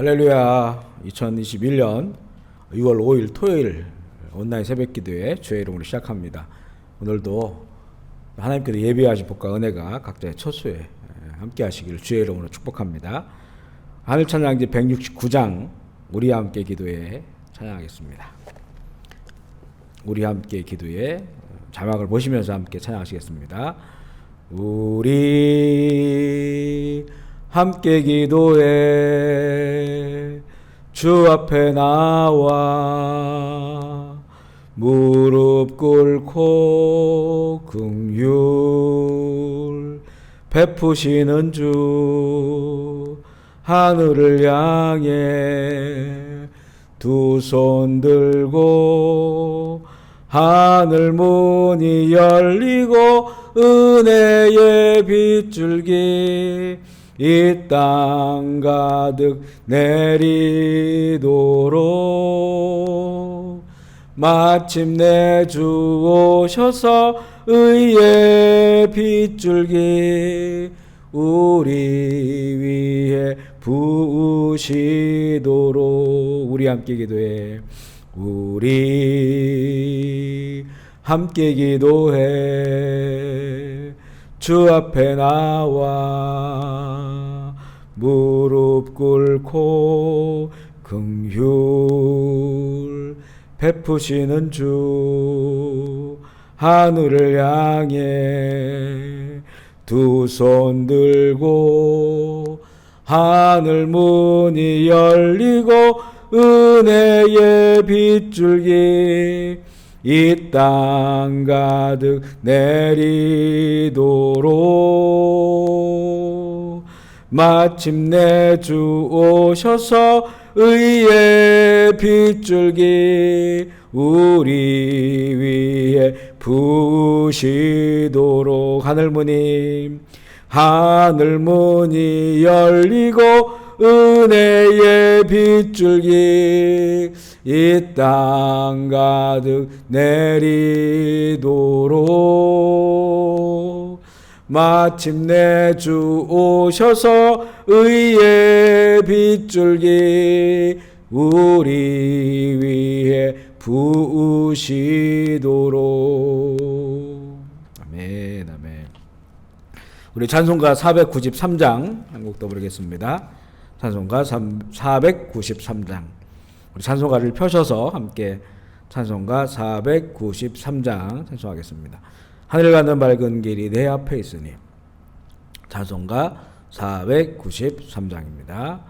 할렐루야. 2021년 6월 5일 토요일 온라인 새벽기도회 주의 이름으로 시작합니다. 오늘도 하나님께서 예비하신 복과 은혜가 각자의 처소에 함께 하시기를 주의 이름으로 축복합니다. 하늘찬양지 169장 우리 함께 기도에 찬양하겠습니다. 우리 함께 기도에 자막을 보시면서 함께 찬양하시겠습니다. 우리 함께 기도해 주 앞에 나와 무릎 꿇고 긍휼 베푸시는 주 하늘을 향해 두 손 들고 하늘 문이 열리고 은혜의 빗줄기 이 땅 가득 내리도록 마침내 주 오셔서 의의 빗줄기 우리 위에 부으시도록 우리 함께 기도해 우리 함께 기도해 주 앞에 나와 무릎 꿇고 긍휼 베푸시는 주 하늘을 향해 두 손 들고 하늘 문이 열리고 은혜의 빗줄기 이 땅 가득 내리도록 마침내 주 오셔서 의의 빗줄기 우리 위에 부으시도록 하늘 문이 열리고 은혜의 빗줄기 이 땅 가득 내리도록 마침내 주 오셔서 의의 빗줄기 우리 위에 부으시도록 아멘 아멘. 우리 찬송가 493장 한 곡 더 부르겠습니다. 찬송가 493장 우리 찬송가를 펴셔서 함께 찬송가 493장 찬송하겠습니다. 하늘 가는 밝은 길이 내 앞에 있으니 찬송가 493장입니다.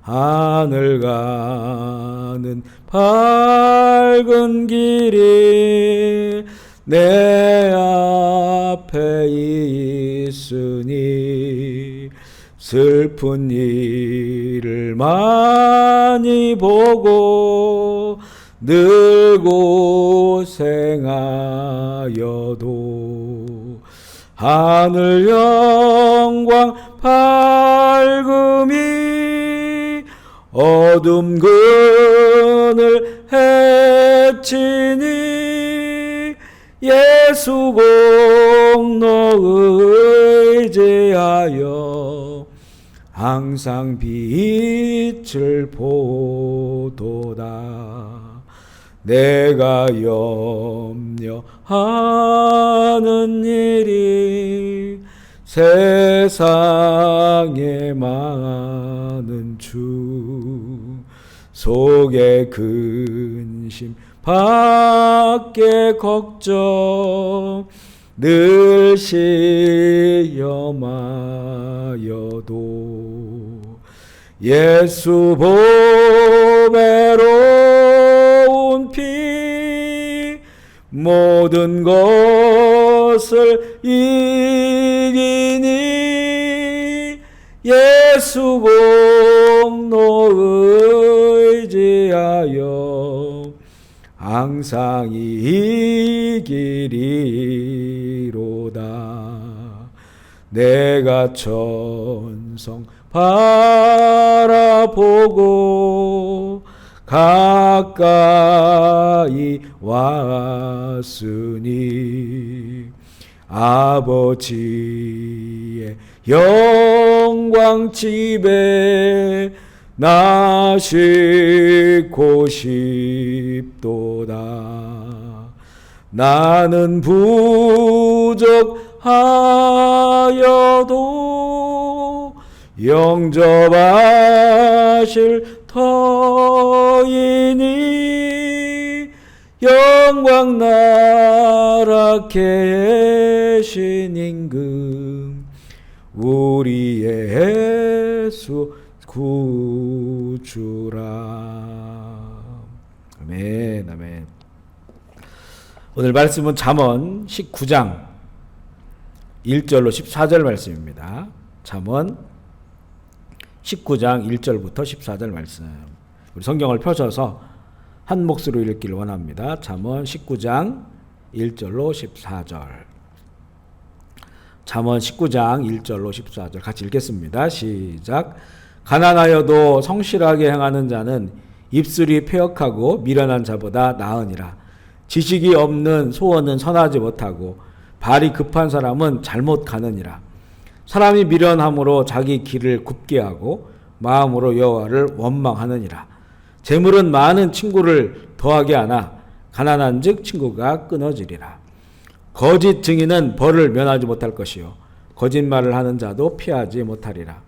하늘 가는 밝은 길이 내 앞에 있으니 슬픈 일을 많이 보고 늘 고생하여도 하늘 영광 밝음이 어둠 그늘 헤치니 예수 공로 의지하여 항상 빛을 보도다. 내가 염려하는 일이 세상에 많은 주 속에 근심 밖에 걱정 늘 시험하여도 예수 보배로운 피 모든 것을 이기니 예수 공로 의지하여 항상 이기리로다. 내가 천성 바라보고 가까이 왔으니 아버지의 영광 집에 나 싣고 싶도다. 나는 부족하여도 영접하실 터이니 영광 나라 계신 임금 우리의 예수 구주라. 아멘, 아멘. 오늘 말씀은 잠언 19장 1절로 14절 말씀입니다. 잠언 19장 1절부터 14절 말씀. 우리 성경을 펴셔서 한 몫으로 읽기를 원합니다. 잠언 19장 1절로 14절. 잠언 19장 1절로 14절 같이 읽겠습니다. 시작. 가난하여도 성실하게 행하는 자는 입술이 패역하고 미련한 자보다 나으니라. 지식이 없는 소원은 선하지 못하고 발이 급한 사람은 잘못 가느니라. 사람이 미련함으로 자기 길을 굽게 하고 마음으로 여호와를 원망하느니라. 재물은 많은 친구를 더하게 하나 가난한즉 친구가 끊어지리라. 거짓 증인은 벌을 면하지 못할 것이요 거짓말을 하는 자도 피하지 못하리라.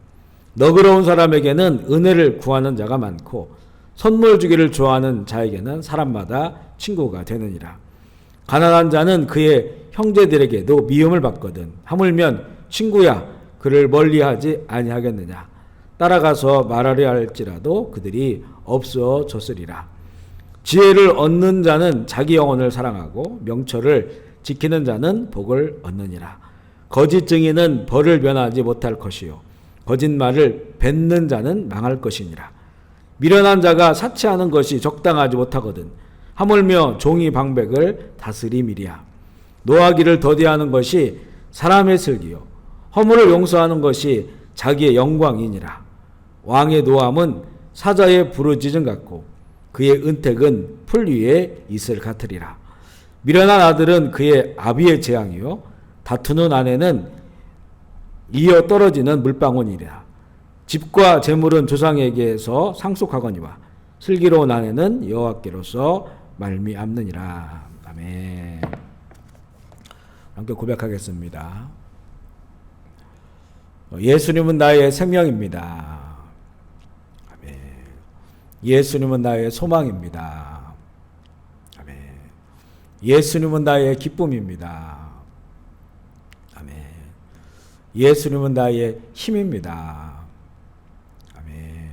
너그러운 사람에게는 은혜를 구하는 자가 많고 선물 주기를 좋아하는 자에게는 사람마다 친구가 되느니라. 가난한 자는 그의 형제들에게도 미움을 받거든 하물면 친구야 그를 멀리하지 아니하겠느냐. 따라가서 말하려 할지라도 그들이 없어졌으리라. 지혜를 얻는 자는 자기 영혼을 사랑하고 명철을 지키는 자는 복을 얻느니라. 거짓 증인은 벌을 면하지 못할 것이요 거짓말을 뱉는 자는 망할 것이니라. 미련한 자가 사치하는 것이 적당하지 못하거든 하물며 종이 방백을 다스림이리야. 노하기를 더디하는 것이 사람의 슬기요 허물을 용서하는 것이 자기의 영광이니라. 왕의 노함은 사자의 부르짖음 같고 그의 은택은 풀 위에 이슬 같으리라. 미련한 아들은 그의 아비의 재앙이요 다투는 아내는 이어 떨어지는 물방울이라. 집과 재물은 조상에게서 상속하거니와 슬기로운 아내는 여호와께로서 말미암느니라. 아멘. 함께 고백하겠습니다. 예수님은 나의 생명입니다. 아멘. 예수님은 나의 소망입니다. 아멘. 예수님은 나의 기쁨입니다. 아멘. 예수님은 나의 힘입니다. 아멘.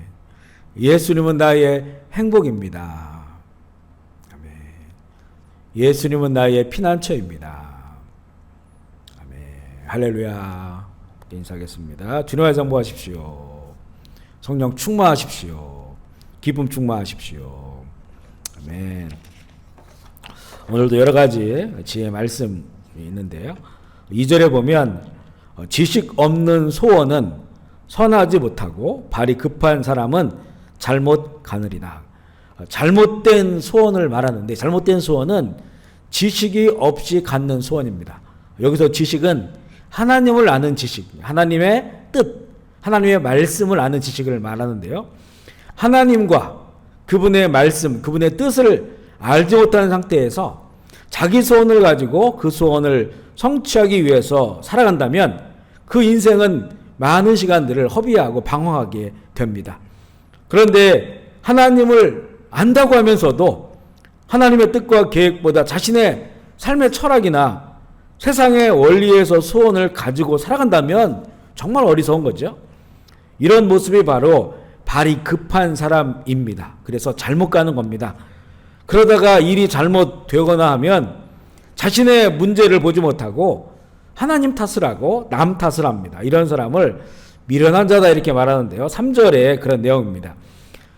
예수님은 나의 행복입니다. 아멘. 예수님은 나의 피난처입니다. 아멘. 할렐루야. 인사하겠습니다. 주님의 정보하십시오. 성령 충만하십시오. 기쁨 충만하십시오. 아멘. 오늘도 여러 가지 지혜 말씀이 있는데요. 2절에 보면 지식 없는 소원은 선하지 못하고 발이 급한 사람은 잘못 가느리라. 잘못된 소원을 말하는데 잘못된 소원은 지식이 없이 갖는 소원입니다. 여기서 지식은 하나님을 아는 지식, 하나님의 뜻, 하나님의 말씀을 아는 지식을 말하는데요. 하나님과 그분의 말씀, 그분의 뜻을 알지 못하는 상태에서 자기 소원을 가지고 그 소원을 성취하기 위해서 살아간다면 그 인생은 많은 시간들을 허비하고 방황하게 됩니다. 그런데 하나님을 안다고 하면서도 하나님의 뜻과 계획보다 자신의 삶의 철학이나 세상의 원리에서 소원을 가지고 살아간다면 정말 어리석은 거죠. 이런 모습이 바로 발이 급한 사람입니다. 그래서 잘못 가는 겁니다. 그러다가 일이 잘못되거나 하면 자신의 문제를 보지 못하고 하나님 탓을 하고 남 탓을 합니다. 이런 사람을 미련한 자다 이렇게 말하는데요. 3절에 그런 내용입니다.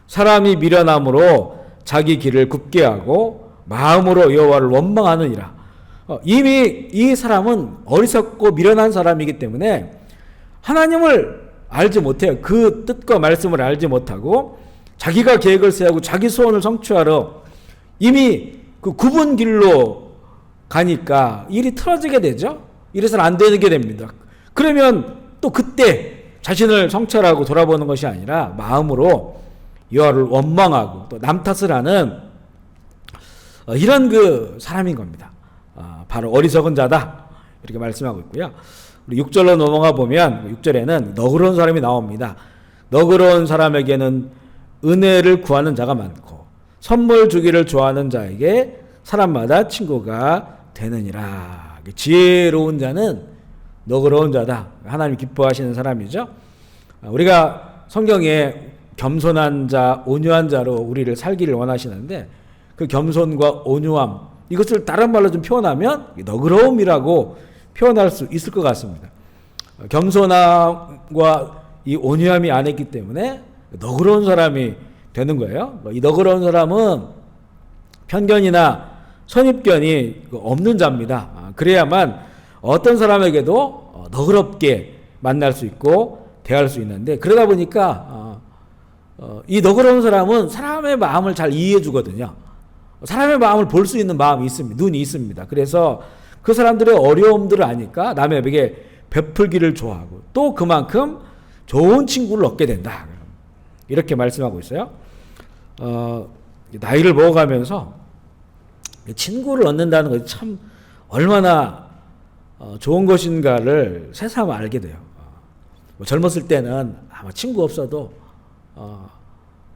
사람이 미련함으로 자기 길을 굽게 하고 마음으로 여호와를 원망하느니라. 이미 이 사람은 어리석고 미련한 사람이기 때문에 하나님을 알지 못해요. 그 뜻과 말씀을 알지 못하고 자기가 계획을 세우고 자기 소원을 성취하러 이미 그 굽은 길로 가니까 일이 틀어지게 되죠. 이래서는 안 되는 게 됩니다. 그러면 또 그때 자신을 성찰하고 돌아보는 것이 아니라 마음으로 여호와를 원망하고 또 남 탓을 하는 이런 그 사람인 겁니다. 바로 어리석은 자다 이렇게 말씀하고 있고요. 우리 6절로 넘어가 보면 6절에는 너그러운 사람이 나옵니다. 너그러운 사람에게는 은혜를 구하는 자가 많고 선물 주기를 좋아하는 자에게 사람마다 친구가 되느니라. 지혜로운 자는 너그러운 자다. 하나님 기뻐하시는 사람이죠. 우리가 성경에 겸손한 자, 온유한 자로 우리를 살기를 원하시는데 그 겸손과 온유함 이것을 다른 말로 좀 표현하면 너그러움이라고 표현할 수 있을 것 같습니다. 겸손함과 이 온유함이 안에 있기 때문에 너그러운 사람이 되는 거예요. 이 너그러운 사람은 편견이나 선입견이 없는 자입니다. 그래야만 어떤 사람에게도 너그럽게 만날 수 있고 대할 수 있는데 그러다 보니까 이 너그러운 사람은 사람의 마음을 잘 이해해 주거든요. 사람의 마음을 볼 수 있는 마음이 있습니다. 눈이 있습니다. 그래서 그 사람들의 어려움들을 아니까 남에게 베풀기를 좋아하고 또 그만큼 좋은 친구를 얻게 된다. 이렇게 말씀하고 있어요. 나이를 먹어가면서 친구를 얻는다는 것이 참 얼마나 좋은 것인가를 새삼 알게 돼요. 젊었을 때는 아마 친구 없어도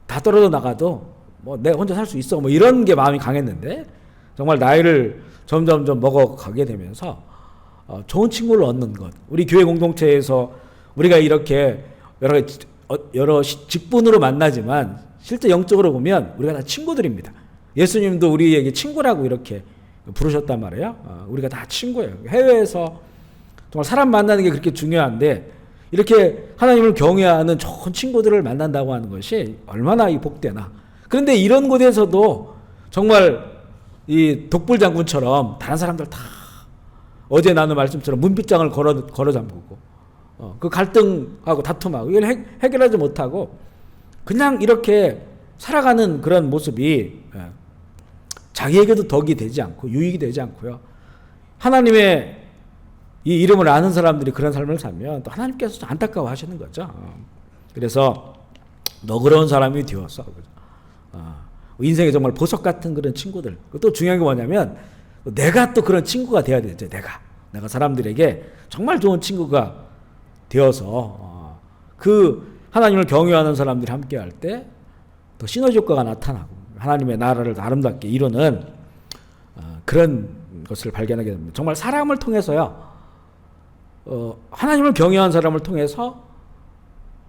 다 떨어져 나가도 뭐 내가 혼자 살 수 있어 뭐 이런 게 마음이 강했는데 정말 나이를 점점점 먹어가게 되면서 좋은 친구를 얻는 것. 우리 교회 공동체에서 우리가 이렇게 여러 직분으로 만나지만 실제 영적으로 보면 우리가 다 친구들입니다. 예수님도 우리에게 친구라고 이렇게 부르셨단 말이에요. 우리가 다 친구예요. 해외에서 정말 사람 만나는 게 그렇게 중요한데 이렇게 하나님을 경외하는 좋은 친구들을 만난다고 하는 것이 얼마나 이 복되나. 그런데 이런 곳에서도 정말 이 독불장군처럼 다른 사람들 다 어제 나눈 말씀처럼 문빗장을 걸어 잠그고 그 갈등하고 다툼하고 이걸 해결하지 못하고 그냥 이렇게 살아가는 그런 모습이 자기에게도 덕이 되지 않고 유익이 되지 않고요. 하나님의 이 이름을 아는 사람들이 그런 삶을 살면 또 하나님께서 안타까워 하시는 거죠. 그래서 너그러운 사람이 되어서 인생에 정말 보석 같은 그런 친구들. 또 중요한 게 뭐냐면 내가 또 그런 친구가 돼야 되죠. 내가 사람들에게 정말 좋은 친구가 되어서 그 하나님을 경외하는 사람들이 함께 할 때 또 시너지 효과가 나타나고 하나님의 나라를 아름답게 이루는 그런 것을 발견하게 됩니다. 정말 사람을 통해서요. 하나님을 경외하는 사람을 통해서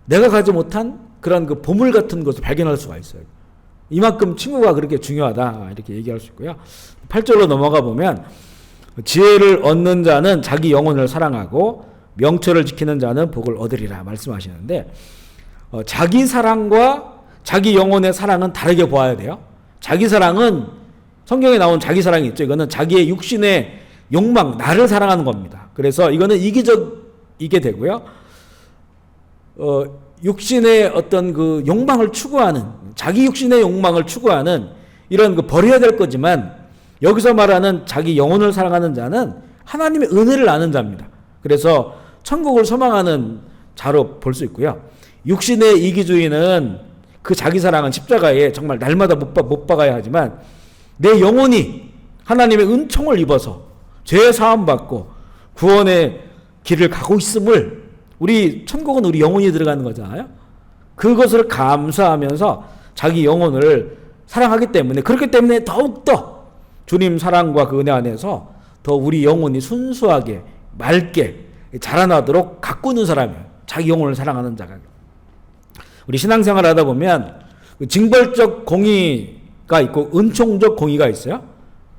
내가 가지 못한 그런 그 보물 같은 것을 발견할 수가 있어요. 이만큼 친구가 그렇게 중요하다 이렇게 얘기할 수 있고요. 8절로 넘어가 보면 지혜를 얻는 자는 자기 영혼을 사랑하고 명철을 지키는 자는 복을 얻으리라 말씀하시는데 자기 사랑과 자기 영혼의 사랑은 다르게 보아야 돼요. 자기 사랑은 성경에 나온 자기 사랑이 있죠. 이거는 자기의 육신의 욕망, 나를 사랑하는 겁니다. 그래서 이거는 이기적이게 되고요. 육신의 어떤 그 욕망을 추구하는 자기 육신의 욕망을 추구하는 이런 그 버려야 될 거지만 여기서 말하는 자기 영혼을 사랑하는 자는 하나님의 은혜를 아는 자입니다. 그래서 천국을 소망하는 자로 볼 수 있고요. 육신의 이기주의는 그 자기 사랑은 십자가에 정말 날마다 못 박아야 하지만 내 영혼이 하나님의 은총을 입어서 죄 사함 받고 구원의 길을 가고 있음을 우리 천국은 우리 영혼이 들어가는 거잖아요. 그것을 감사하면서 자기 영혼을 사랑하기 때문에 그렇기 때문에 더욱더 주님 사랑과 그 은혜 안에서 더 우리 영혼이 순수하게 맑게 자라나도록 가꾸는 사람이에요. 자기 영혼을 사랑하는 자가. 우리 신앙생활 하다 보면 징벌적 공의가 있고 은총적 공의가 있어요.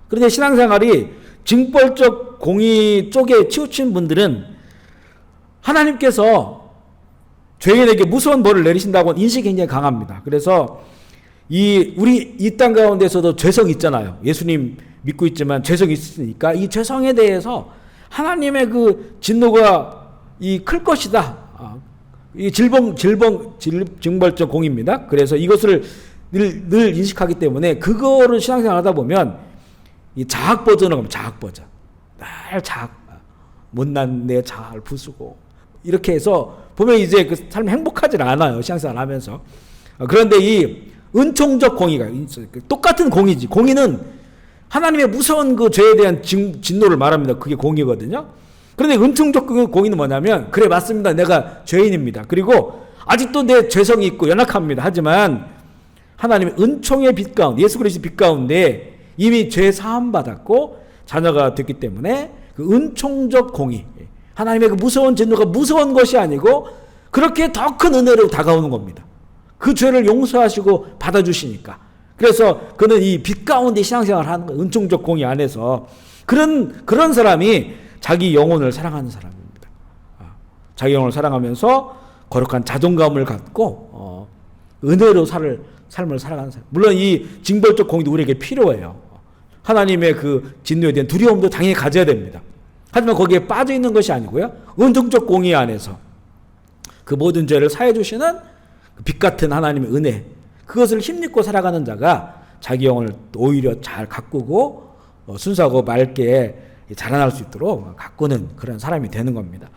그런데 신앙생활이 징벌적 공의 쪽에 치우친 분들은 하나님께서 죄인에게 무서운 벌을 내리신다고 인식이 굉장히 강합니다. 그래서 우리 이 땅 가운데서도 죄성이 있잖아요. 예수님 믿고 있지만 죄성이 있으니까 이 죄성에 대해서 하나님의 그 진노가 클 것이다. 이 징벌적 공의입니다. 그래서 이것을 늘 인식하기 때문에 그거를 신앙생활 하다 보면 이 자학 버전으로 가면 자학 버전. 날 자학, 못난 내 자아를 부수고 이렇게 해서 보면 이제 그 삶이 행복하지 않아요. 신앙생활 하면서. 그런데 이 은총적 공의가 똑같은 공의지. 공의는 하나님의 무서운 그 죄에 대한 진노를 말합니다. 그게 공의거든요. 그런데 은총적 공의는 뭐냐면, 그래 맞습니다. 내가 죄인입니다. 그리고 아직도 내 죄성이 있고 연약합니다. 하지만 하나님의 은총의 빛 가운데, 예수 그리스도의 빛 가운데 이미 죄 사함 받았고 자녀가 됐기 때문에 그 은총적 공의, 하나님의 그 무서운 진노가 무서운 것이 아니고 그렇게 더 큰 은혜로 다가오는 겁니다. 그 죄를 용서하시고 받아주시니까. 그래서 그는 이 빛 가운데 신앙생활을 하는 거예요. 은총적 공의 안에서. 그런 사람이 자기 영혼을 사랑하는 사람입니다. 자기 영혼을 사랑하면서 거룩한 자존감을 갖고 은혜로 삶을 살아가는 사람. 물론 이 징벌적 공의도 우리에게 필요해요. 하나님의 그 진노에 대한 두려움도 당연히 가져야 됩니다. 하지만 거기에 빠져 있는 것이 아니고요. 은총적 공의 안에서 그 모든 죄를 사해 주시는 빛 같은 하나님의 은혜, 그것을 힘입고 살아가는 자가 자기 영혼을 오히려 잘 가꾸고 순수하고 맑게 자라날 수 있도록 가꾸는 그런 사람이 되는 겁니다.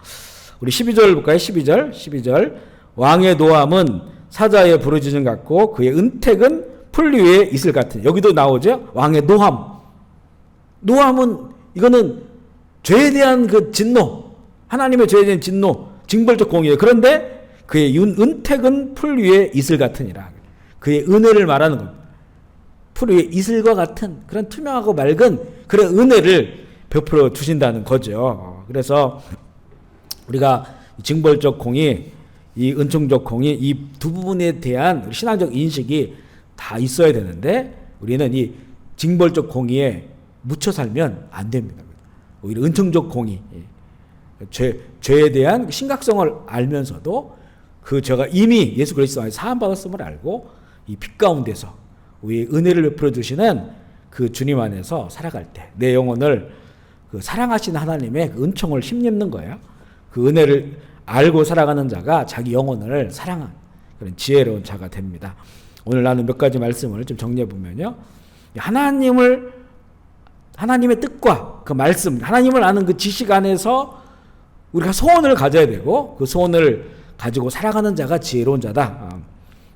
우리 12절 볼까요? 12절. 왕의 노함은 사자의 부르짖음 같고 그의 은택은 풀 위에 이슬 같은. 여기도 나오죠? 왕의 노함. 노함은 이거는 죄에 대한 그 진노, 하나님의 죄에 대한 진노, 징벌적 공의예요. 그런데 그의 은택은 풀 위에 이슬 같으니라. 그의 은혜를 말하는 겁니다. 풀 위에 이슬과 같은 그런 투명하고 맑은 그런 은혜를 베풀어 주신다는 거죠. 그래서 우리가 징벌적 공의, 이 은총적 공의, 이 두 부분에 대한 신앙적 인식이 다 있어야 되는데 우리는 이 징벌적 공의에 묻혀 살면 안 됩니다. 오히려 은총적 공의, 죄에 대한 심각성을 알면서도 그 죄가 이미 예수 그리스도 안에 사함 받았음을 알고 이 빛 가운데서 우리의 은혜를 베풀어 주시는 그 주님 안에서 살아갈 때 내 영혼을 그 사랑하시는 하나님의 그 은총을 힘입는 거예요. 그 은혜를 알고 살아가는 자가 자기 영혼을 사랑하는 그런 지혜로운 자가 됩니다. 오늘 나눈 몇 가지 말씀을 좀 정리해 보면요. 하나님의 뜻과 그 말씀, 하나님을 아는 그 지식 안에서 우리가 소원을 가져야 되고 그 소원을 가지고 살아가는 자가 지혜로운 자다.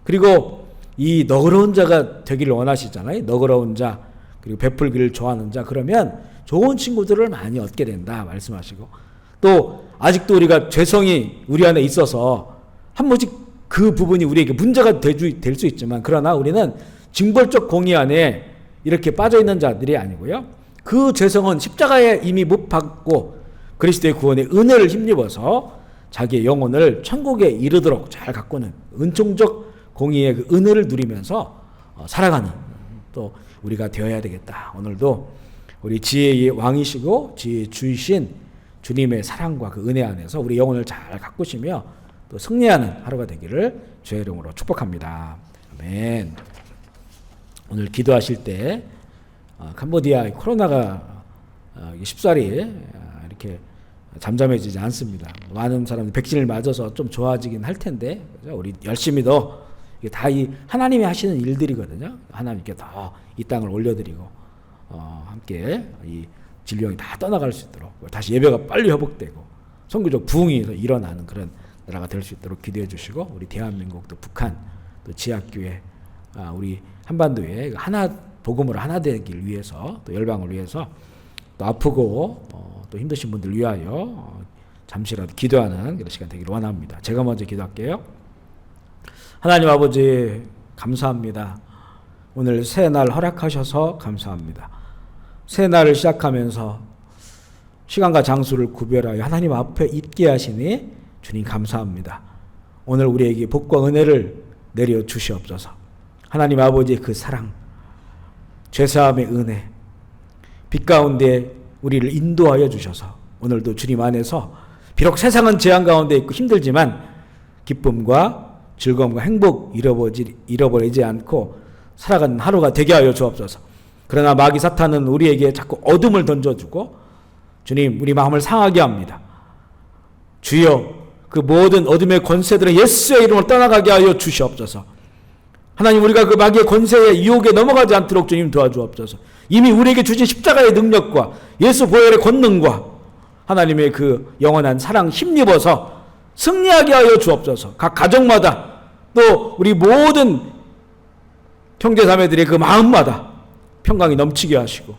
그리고 이 너그러운 자가 되기를 원하시잖아요. 너그러운 자, 그리고 베풀기를 좋아하는 자, 그러면 좋은 친구들을 많이 얻게 된다 말씀하시고, 또 아직도 우리가 죄성이 우리 안에 있어서 한 번씩 그 부분이 우리에게 문제가 될 수 있지만, 그러나 우리는 징벌적 공의 안에 이렇게 빠져있는 자들이 아니고요, 그 죄성은 십자가에 이미 못 박고 그리스도의 구원의 은혜를 힘입어서 자기의 영혼을 천국에 이르도록 잘 가꾸는 은총적 공의의 그 은혜를 누리면서 살아가는 또 우리가 되어야 되겠다. 오늘도 우리 지혜의 왕이시고 지혜의 주이신 주님의 사랑과 그 은혜 안에서 우리 영혼을 잘 가꾸시며 또 승리하는 하루가 되기를 주의 이름으로 축복합니다. 아멘. 오늘 기도하실 때 캄보디아 코로나가 쉽사리 이렇게 잠잠해지지 않습니다. 많은 사람들이 백신을 맞아서 좀 좋아지긴 할 텐데 우리 열심히 더 이게 다 이 하나님이 하시는 일들이거든요. 하나님께 더 이 땅을 올려드리고 함께 이 질병이 다 떠나갈 수 있도록 다시 예배가 빨리 회복되고 선교적 부흥이 일어나는 그런 나라가 될 수 있도록 기도해 주시고, 우리 대한민국 또 북한 또 지역교회 우리 한반도에 하나 복음으로 하나 되길 위해서 또 열방을 위해서 또 아프고 또 힘드신 분들 위하여 잠시라도 기도하는 그런 시간 되기를 원합니다. 제가 먼저 기도할게요. 하나님 아버지 감사합니다. 오늘 새 날 허락하셔서 감사합니다. 새 날을 시작하면서 시간과 장소를 구별하여 하나님 앞에 있게 하시니 주님 감사합니다. 오늘 우리에게 복과 은혜를 내려 주시옵소서. 하나님 아버지의 그 사랑, 죄사함의 은혜, 빛 가운데 우리를 인도하여 주셔서 오늘도 주님 안에서 비록 세상은 재앙 가운데 있고 힘들지만 기쁨과 즐거움과 행복 잃어버리지 않고 살아가는 하루가 되게 하여 주옵소서. 그러나 마귀 사탄은 우리에게 자꾸 어둠을 던져주고 주님 우리 마음을 상하게 합니다. 주여 그 모든 어둠의 권세들은 예수의 이름을 떠나가게 하여 주시옵소서. 하나님 우리가 그 마귀의 권세의 유혹에 넘어가지 않도록 주님 도와주옵소서. 이미 우리에게 주신 십자가의 능력과 예수 보혈의 권능과 하나님의 그 영원한 사랑 힘입어서 승리하게 하여 주옵소서. 각 가정마다 또 우리 모든 형제자매들의 그 마음마다 평강이 넘치게 하시고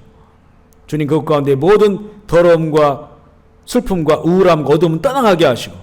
주님 그 가운데 모든 더러움과 슬픔과 우울함과 어둠은 떠나가게 하시고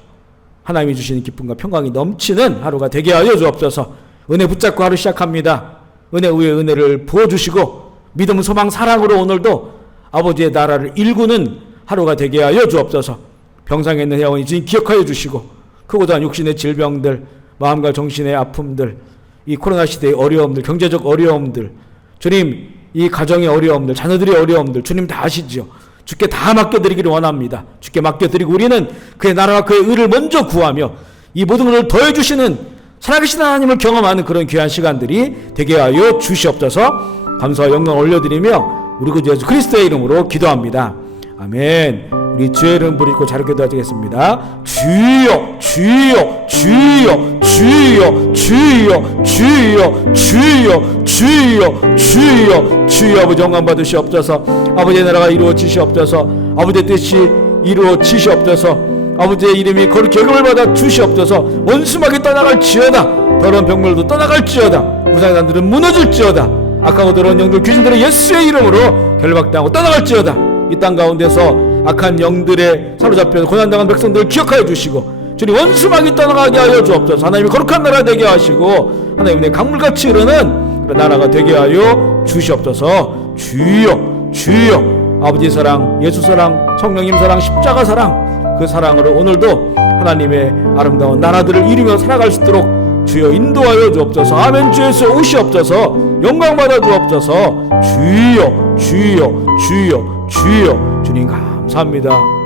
하나님이 주시는 기쁨과 평강이 넘치는 하루가 되게 하여 주옵소서. 은혜 붙잡고 하루 시작합니다. 은혜 위에 은혜를 부어주시고 믿음, 소망, 사랑으로 오늘도 아버지의 나라를 일구는 하루가 되게 하여 주옵소서. 병상에 있는 회원이 주님 기억하여 주시고 크고 작은 육신의 질병들, 마음과 정신의 아픔들, 이 코로나 시대의 어려움들, 경제적 어려움들, 주님 이 가정의 어려움들, 자녀들의 어려움들 주님 다 아시죠. 주께 다 맡겨드리기를 원합니다. 주께 맡겨드리고 우리는 그의 나라와 그의 의를 먼저 구하며 이 모든 것을 더해주시는 살아계신 하나님을 경험하는 그런 귀한 시간들이 되게 하여 주시옵소서. 감사와 영광 올려드리며 우리 구주 예수 그리스도의 이름으로 기도합니다. 아멘. 우리 주의 이름 부르고 자료 기도하겠습니다. 주여 주여 주여 주여 주여 주여 주여 주여 주여 주여 아버지 영광 받으시옵소서. 아버지의 나라가 이루어지시옵소서. 아버지의 뜻이 이루어지시옵소서. 아버지의 이름이 거룩히 여김을 받아 주시옵소서. 원수막이 떠나갈지어다. 더러운 병물도 떠나갈지어다. 우상단들은 무너질지어다. 악하고 더러운 영들 귀신들은 예수의 이름으로 결박당하고 떠나갈지어다. 이 땅 가운데서 악한 영들에 사로잡혀 고난당한 백성들을 기억하여 주시고 주님 원수막이 떠나가게 하여 주옵소서. 하나님이 거룩한 나라 되게 하시고 하나님의 강물같이 흐르는 그런 나라가 되게 하여 주시옵소서. 주여 주여 아버지 사랑, 예수 사랑, 성령님 사랑, 십자가 사랑, 그 사랑으로 오늘도 하나님의 아름다운 나라들을 이루며 살아갈 수 있도록 주여 인도하여 주옵소서. 아멘. 주 예수 오시옵소서. 영광 받아 주옵소서. 주여 주여 주여 주여 주님 감사합니다.